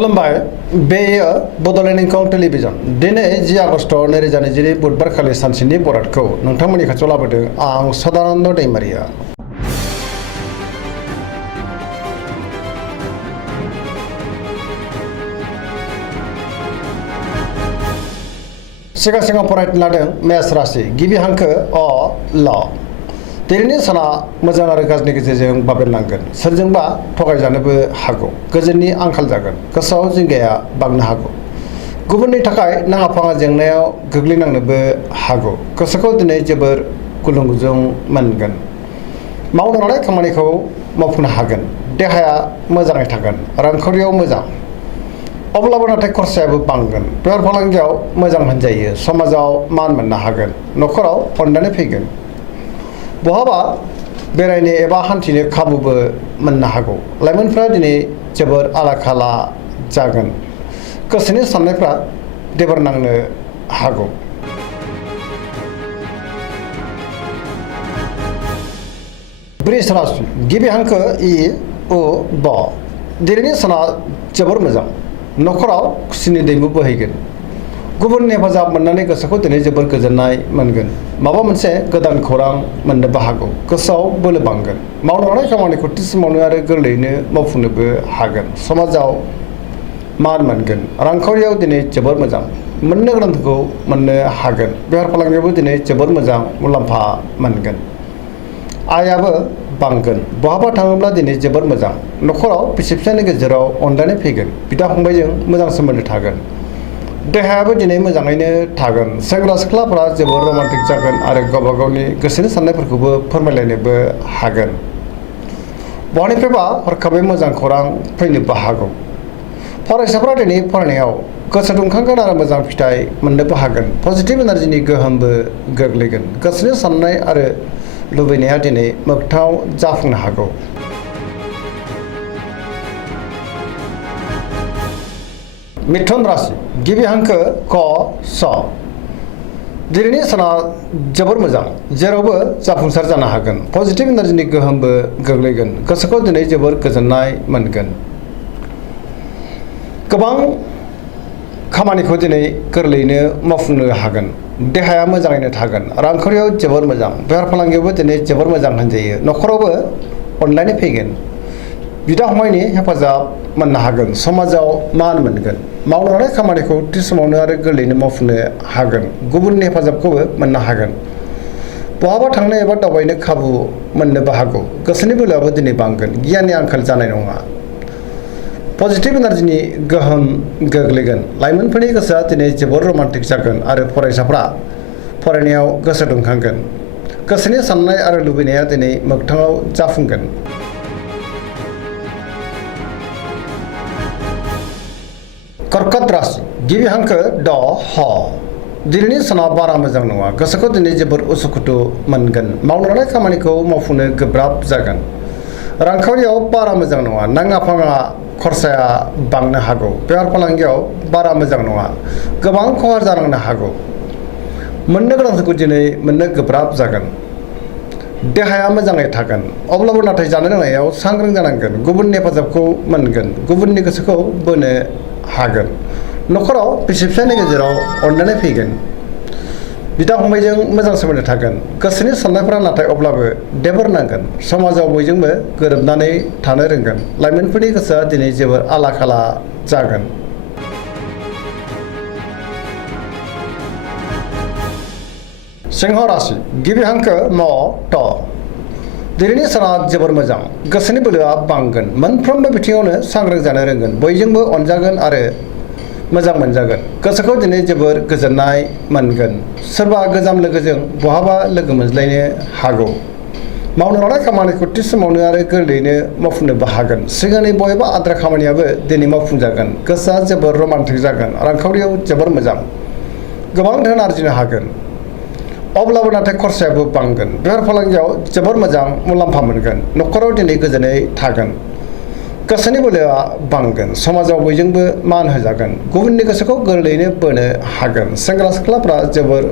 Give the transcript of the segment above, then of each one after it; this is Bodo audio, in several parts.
खुलुमबाय बेयो बड'लेण्ड इंखं टेलिभिजन दिनै 10 आगस्ट 2022 बुधबारखालि सानसेनि बरादखौ नोंथांमोननि खाथियाव लाबोदों आं सदानन्द दैमारिया। सिगां फरायनो लादों मेष राशि गिबि हांखो अ ल दिनैनि साना मोजां आरो गाज्रिनि गेजेरजों बाबेरलांगोन सोरजोंबा थगायजानोबो हागौ गोजोननि आंखाल जागोन गोसोआव जिंगाया बांनो हागौ गुबुननि थाखाय नाङा फाङा जेंनायाव गोग्लैनांनोबो हागौ गोसोखौ दिनै जोबोर गुलुं गुजुं मोनगोन मावनो लानाय खामानिखौ मावफुंनो हागोन देहाया मोजाङै थागोन रांखावरियाव मोजां अब्लाबो नाथाय खरसायाबो बांगोन बेफार फालांगियाव मोजां होनजायो समाजाव मान मोननो हागोन न'खराव अननानै फैगोन बहाबा बेरायनो एबा हान्थिनो खाबुबो मोननो हागौ लाइमोनफ्रा दिनै जोबोर आला खाला जागोन गोसोनि साननायफ्रा देबार नांनो हागौ वृष राशि गिबि हांखो इ उ ब दिनैनि साना जोबोर मोजां न'खराव खुसिनि दैमु बोहैगोन गुबुननि हेफाजाब मोननानै गोसोखौ दिनै जोबोर गोजोननाय मोनगोन माबा मोनसे गोदान खौरां मोननोबो हागौ गोसोआव बोलो बांगोन मावनो लानाय खामानिखौ थि समावनो आरो गोरलैयैनो मावफुंनोबो हागोन समाजाव मान मोनगोन रांखावरियाव दिनै जोबोर मोजां मोननो गोनांखौ मोननो हागोन बेफार फालांगियावबो दिनै जोबोर मोजां मुलाम्फा मोनगोन आयाबो बांगोन बहाबा थाङोब्ला दिनै जोबोर मोजां न'खराव बिसि फिसायनि गेजेराव अनलायनाय फैगोन बिदा फंबायजों मोजां सोमोन्दो थागोन देहायाबो दिनै मोजाङैनो थागोन सेंग्रा सिख्लाफोरा जोबोर रमान्टिक जागोन आरो गावबा गावनि गोसोनि साननायफोरखौबो फोरमायलायनोबो हागोन बहानिफ्रायबा हरखाबै मोजां खौरां फैनोबो हागौ फरायसाफोरा दिनै फरायनायाव गोसो दुंखांगोन आरो मोजां फिथाइ मोननोबो हागोन पजिटिभ एनार्जिनि गोहोमबो गोग्लैगोन गोसोनि साननाय आरो लुबैनाया दिनै मोगथाङाव जाफुंनो हागौ मिथुन राशि गिबि हांखो क स दिनैनि साना जोबोर मोजां जेरावबो जाफुंसार जानो हागोन पजिटिभ एनार्जिनि गोहोमबो गोग्लैगोन गोसोखौ दिनै जोबोर गोजोननाय मोनगोन गोबां खामानिखौ दिनै गोरलैयैनो मावफुंनो हागोन देहाया मोजाङैनो थागोन रांखावरियाव जोबोर मोजां बेफार फालांगियावबो दिनै जोबोर मोजां होनजायो न'खरावबो अनलायनाय फैगोन बिदा फंबायनि हेफाजाब मोननो हागोन समाजाव मान मोनगोन मावनो लानाय खामानिखौ थि समावनो आरो गोरलैयैनो मावफुंनो हागोन गुबुननि हेफाजाबखौबो मोननो हागोन बहाबा थांनो एबा दावबायनो खाबु मोननोबो हागौ गोसोनि बोलोआबो दिनै बांगोन गियाननि आंखाल जानाय नङा पजिटिभ एनार्जिनि गोहोम गोग्लैगोन लाइमोनफोरनि गोसोआ दिनै जोबोर रमान्टिक जागोन आरो फरायसाफ्रा फरायनायाव गोसो दुंखांगोन गोसोनि साननाय आरो लुबैनाया दिनै मोगथाङाव जाफुंगोन कर्कट राशि गिबि हांखो ड ह दिनैनि साना बारा मोजां नङा गोसोखौ दिनै जोबोर उसुखुथु मोनगोन मावनो लानाय खामानिखौ मावफुंनो गोब्राब जागोन रांखावरियाव बारा मोजां नङा नाङा फाङा खरसाया बांनो हागौ बेफार फालांगियाव बारा मोजां नङा गोबां खहा जानांनो हागौ मोननो गोनांखौ दिनै मोननो गोब्राब जागोन देहाया मोजाङै थागोन अब्लाबो नाथाय जानाय लोंनायाव सांग्रां जानांगोन गुबुननि हेफाजाबखौ मोनगोन गुबुननि गोसोखौ बोनो हागोन न'खराव बिसि फिसायनि गेजेराव अनलायनाय फैगोन बिदा फंबायजों मोजां सोमोन्दो थागोन गोसोनि साननायफोरा नाथाय अब्लाबो देबर नांगोन समाजाव बयजोंबो गोरोबनानै थानो रोंगोन लाइमोनफोरनि गोसोआ दिनै जोबोर आला खाला जागोन सिंह राशि गिबि हांखो म ट दिनैनि साना जोबोर मोजां गोसोनि बोलोआ बांगोन मोनफ्रोमबो बिथिङावनो सांग्रां जानो रोंगोन बयजोंबो अनजागोन आरो मोजां मोनजागोन गोसोखौ दिनै जोबोर गोजोननाय मोनगोन सोरबा गोजाम लोगोजों बहाबा लोगो मोनज्लायनो हागौ मावनो लानाय खामानिखौ थि समावनो आरो गोरलैयैनो मावफुंनोबो हागोन सिगांनि बबेबा आद्रा खामानियाबो दिनै मावफुंजागोन गोसोआ जोबोर रमान्टिक जागोन रांखावरियाव जोबोर मोजां गोबां धोन आरजिनो हागोन अब्लाबो नाथाय खरसायाबो बांगोन बेफार फालांगियाव जोबोर मोजां मुलाम्फा मोनगोन न'खराव दिनै गोजोनै थागोन गोसोनि बोलोआ बांगोन समाजाव बयजोंबो मान होजागोन गुबुननि गोसोखौ गोरलैयैनो बोनो हागोन सेंग्रा सिख्लाफ्रा जोबोर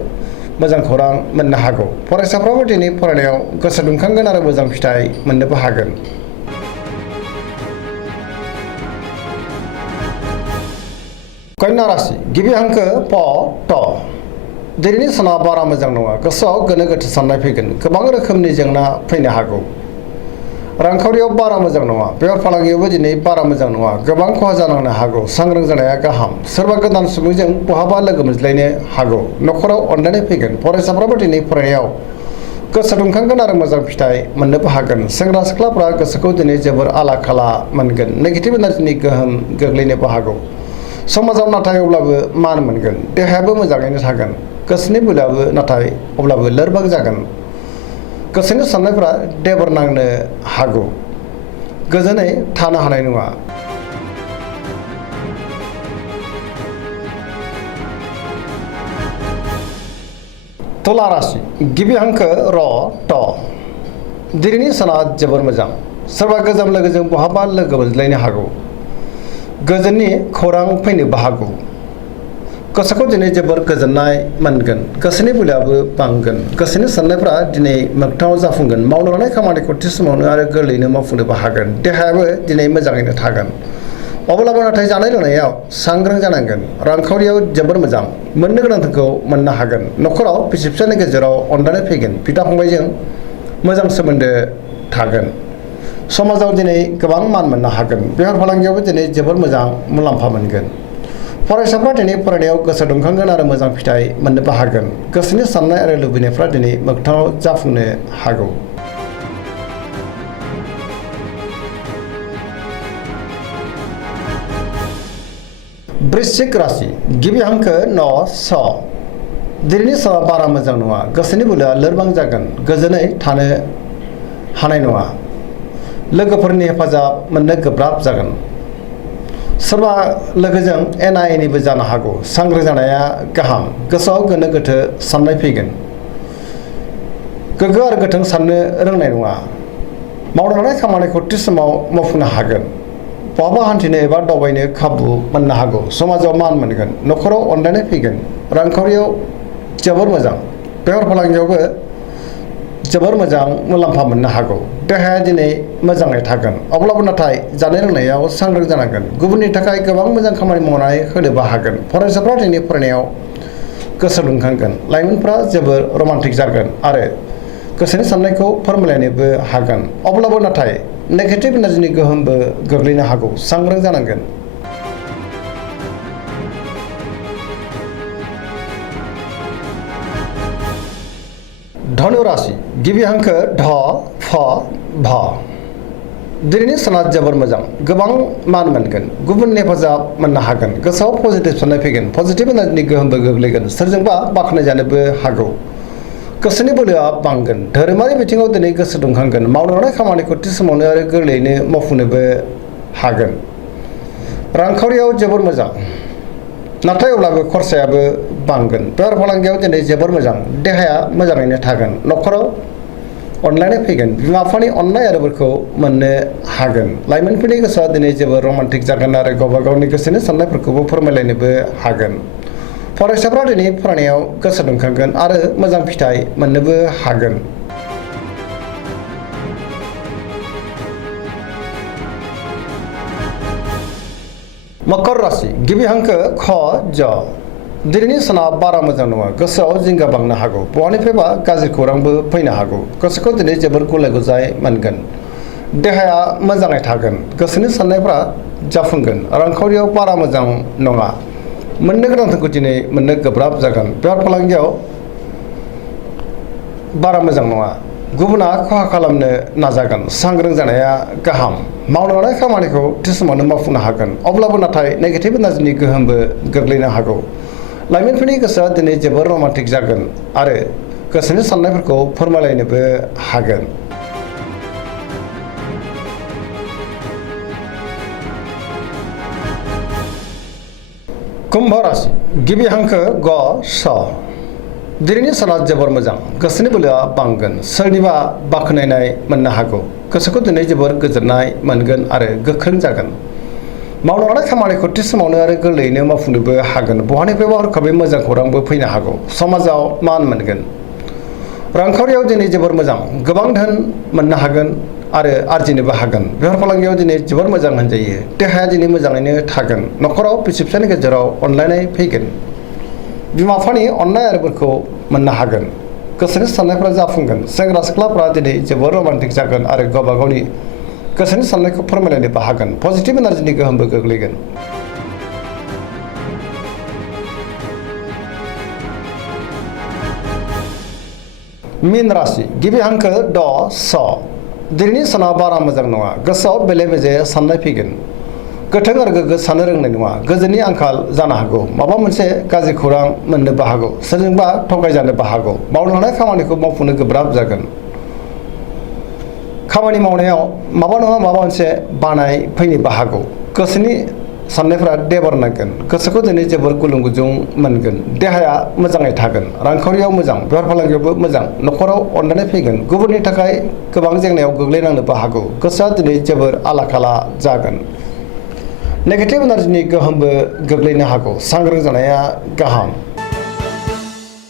मोजां खौरां मोननो हागौ फरायसाफ्राबो दिनै फरायनायाव गोसो दुंखांगोन आरो मोजां फिथाइ मोननोबो हागोन कन्या राशि गिबि हांखो प ट दिनैनि साना बारा मोजां नङा गोसोआव गोनो गोथो साननाय फैगोन गोबां रोखोमनि जेंना फैनो हागौ रांखावरियाव बारा मोजां नङा बेफार फालांगियावबो दिनै बारा मोजां नङा गोबां खहा जानांनो हागौ सांग्रां जानाया गाहाम सोरबा गोदान सुबुंजों बहाबा लोगो मोनज्लायनो हागौ नखराव अनलायनाय फैगोन फरायसाफ्राबो दिनै फरायनायाव गोसो दुंखांगोन आरो मोजां फिथाइ मोननोबो हागोन सेंग्रा सिख्लाफ्रा गोसोखौ दिनै जोबोर आला खाला मोनगोन नेगेटिभ एनार्जिनि गोहोम गोग्लैनोबो हागौ समाजाव नाथाय अब्लाबो मान मोनगोन देहायाबो मोजाङैनो थागोन गोसोनि बोलोआबो नाथाय अब्लाबो लोरबां जागोन गोसोनि साननायफ्रा देबर नांनो हागौ गोजोनै थानो हानाय नङा तुला राशि गिबि हांखो र ट दिनैनि साना जोबोर मोजां सोरबा गोजाम लोगोजों बहाबा लोगो मोनज्लायनो हागौ गोजोननि खौरां फैनोबो हागौ गोसोखौ दिनै जोबोर गोजोननाय मोनगोन गोसोनि बोलोआबो बांगोन गोसोनि साननायफ्रा दिनै मोगथाङाव जाफुंगोन मावनो लानाय खामानिखौ थि समावनो आरो गोरलैयैनो मावफुंनोबो हागोन देहायाबो दिनै मोजाङैनो थागोन अब्लाबो नाथाय जानाय लोंनायाव सांग्रां जानांगोन रांखावरियाव जोबोर मोजां मोननो गोनांखौ मोननो हागोन नखराव बिसि फिसायनि गेजेराव अनलायनाय फैगोन बिदा फंबायजों मोजां सोमोन्दो थागोन समाजाव दिनै गोबां मान मोननो हागोन बेफार फालांगियावबो दिनै जोबोर मोजां मुलाम्फा मोनगोन फरायसाफ्रा दिनै फरायनायाव गोसो दुंखांगोन आरो मोजां फिथाइ मोननोबो हागोन गोसोनि साननाय आरो लुबैनायफ्रा दिनै मोगथाङाव जाफुंनो हागौ वृश्चिक राशि गिबि हांखो न स दिनैनि साना बारा मोजां नङा गोसोनि बोलोआ लोरबां जागोन गोजोनै थानो हानाय नङा लोगोफोरनि हेफाजाब मोननो गोब्राब जागोन सोरबा लोगोजों एना एनिबो जानो हागौ सांग्रां जानाया गाहाम गोसोआव गोनो गोथो साननाय फैगोन गोग्गो आरो गोथों साननो रोंनाय नङा मावनो लानाय खामानिखौ थि समाव मावफुंनो हागोन बहाबा हान्थिनो एबा दावबायनो खाबु मोननो हागौ समाजाव मान मोनगोन नखराव अनलायनाय फैगोन रांखावरियाव जोबोर मोजां बेफार फालांगियावबो जोबोर मोजां मुलाम्फा मोननो हागौ देहाया दिनै मोजाङै थागोन अब्लाबो नाथाय जानाय लोंनायाव सांग्रां जानांगोन गुबुननि थाखाय गोबां मोजां खामानि मावनानै होनोबो हागोन फरायसाफ्रा दिनै फरायनायाव गोसो दुंखांगोन लाइमोनफ्रा जोबोर रमान्टिक जागोन आरो गोसोनि साननायखौ फोरमायलायनोबो हागोन अब्लाबो नाथाय नेगेटिभ एनार्जिनि गोहोमबो गोग्लैनो हागौ सांग्रां जानांगोन धनु राशि गिबि हांखो ढ फ भ दिनैनि साना जोबोर मोजां गोबां मान मोनगोन गुबुननि हेफाजाब मोननो हागोन गोसोआव पजिटिभ साननाय फैगोन पजिटिभ एनार्जिनि गोहोमबो गोग्लैगोन सोरजोंबा बाख्नाय जानोबो हागौ गोसोनि बोलोआ बांगोन धोरोमारि बिथिङाव दिनै गोसो दुंखांगोन मावनो लानाय खामानिखौ थि समावनो आरो गोरलैयैनो मावफुंनोबो हागोन रांखावरियाव जोबोर मोजां नाथाय अब्लाबो खरसायाबो बांगोन बेफार फालांगियाव दिनै जोबोर मोजां देहाया मोजाङैनो थागोन नखराव अनलायनाय फैगोन बिमा बिफानि अननाय आरो बोरखौ मोननो हागोन लाइमोनफोरनि गोसोआ दिनै जोबोर रमान्टिक जागोन आरो गावबा गावनि गोसोनि साननायफोरखौबो फोरमायलायनोबो हागोन फरायसाफ्रा दिनै फरायनायाव गोसो दुंखांगोन आरो मोजां फिथाइ मोननोबो हागोन मकर राशि गिबि हांखो ख ज दिनैनि साना बारा मोजां नङा गोसोआव जिंगा बांनो हागौ बहानिफ्रायबा गाज्रि खौरांबो फैनो हागौ गोसोखौ दिनै जोबोर गुलाय गुजाय मोनगोन देहाया मोजाङै थागोन गोसोनि साननायफ्रा जाफुंगोन रांखावरियाव बारा मोजां नङा मोननो गोनांखौ दिनै मोननो गोब्राब जागोन बेफार फालांगियाव बारा मोजां नङा गुबुना खहा खालामनो नाजागोन सांग्रां जानाया गाहाम मावनो लानाय खामानिखौ थि समावनो मावफुंनो हागोन अब्लाबो नाथाय नेगेटिभ एनार्जिनि गोहोमबो गोग्लैनो हागौ लाइमोनफोरनि गोसोआ दिनै जोबोर रमान्टिक जागोन आरो गोसोनि साननायफोरखौ फोरमायलायनोबो हागोन कुम्भ राशि गिबि हांखो ग स दिनैनि साना जोबोर मोजां गोसोनि बोलोआ बांगोन सोरनिबा बाख्नायनाय मोननो हागौ गोसोखौ दिनै जोबोर गोजोननाय मोनगोन आरो गोख्रों जागोन मावनो लानाय खामानिखौ थि समावनो आरो गोरलैयैनो मावफुंनोबो हागोन बहानिफ्रायबा हरखाबै मोजां खौरांबो फैनो हागौ समाजाव मान मोनगोन रांखावरियाव दिनै जोबोर मोजां गोबां धोन मोननो हागोन आरो आरजिनोबो हागोन बेफार फालांगियाव दिनै जोबोर मोजां होनजायो देहाया दिनै मोजाङैनो थागोन न'खराव बिसि फिसायनि गेजेराव अनलायनाय फैगोन बिमा बिफानि अननाय आरो बोरखौ मोननो हागोन गोसोनि साननायफ्रा जाफुंगोन सेंग्रा सिख्लाफ्रा दिनै जोबोर रमान्टिक जागोन आरो गावबा गावनि गोसोनि साननायखौ फोरमायलायनोबो हागोन पजिटिभ एनार्जिनि गोहोमबो गोग्लैगोन मीन राशि गिबि हांखो ड स दिनैनि साना बारा मोजां नङा गोसोआव बेले बेजे साननाय फैगोन गोथों आरो गोग्गो साननो रोंनाय नङा गोजोननि आंखाल जानो हागौ माबा मोनसे गाज्रि खौरां मोननोबो हागौ सोरजोंबा थगायजानोबो हागौ मावनो हानाय खामानिखौ मावफुंनो गोब्राब जागोन खामानि मावनायाव माबा नङा माबा मोनसे बानाय फैनोबो हागौ गोसोनि साननायफ्रा देबार नांगोन गोसोखौ दिनै जोबोर गुलुं गुजुं मोनगोन देहाया मोजाङै थागोन रांखावरियाव मोजां बेफार फालांगियावबो मोजां न'खराव अनलायनाय फैगोन गुबुननि थाखाय गोबां जेंनायाव गोग्लैनांनोबो हागौ गोसोआ दिनै जोबोर आला खाला जागोन नेगेटिभ एनार्जिनि गोहोमबो गोग्लैनो हागौ सांग्रां जानाया गाहाम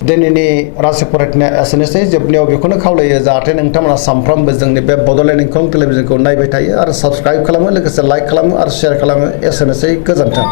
दिनैनि राशि फरायनाया एसेनोसै जोबनायाव बेखौनो खावलायो जाहाथे नोंथांमोना सानफ्रोमबो जोंनि बे बड'लेण्ड इंखं टेलिभिजनखौ नायबाय थायो आरो साबस्क्राइब खालामो लोगोसे लाइक खालामो आरो शेयार खालामो एसेनोसै गोजोन्थों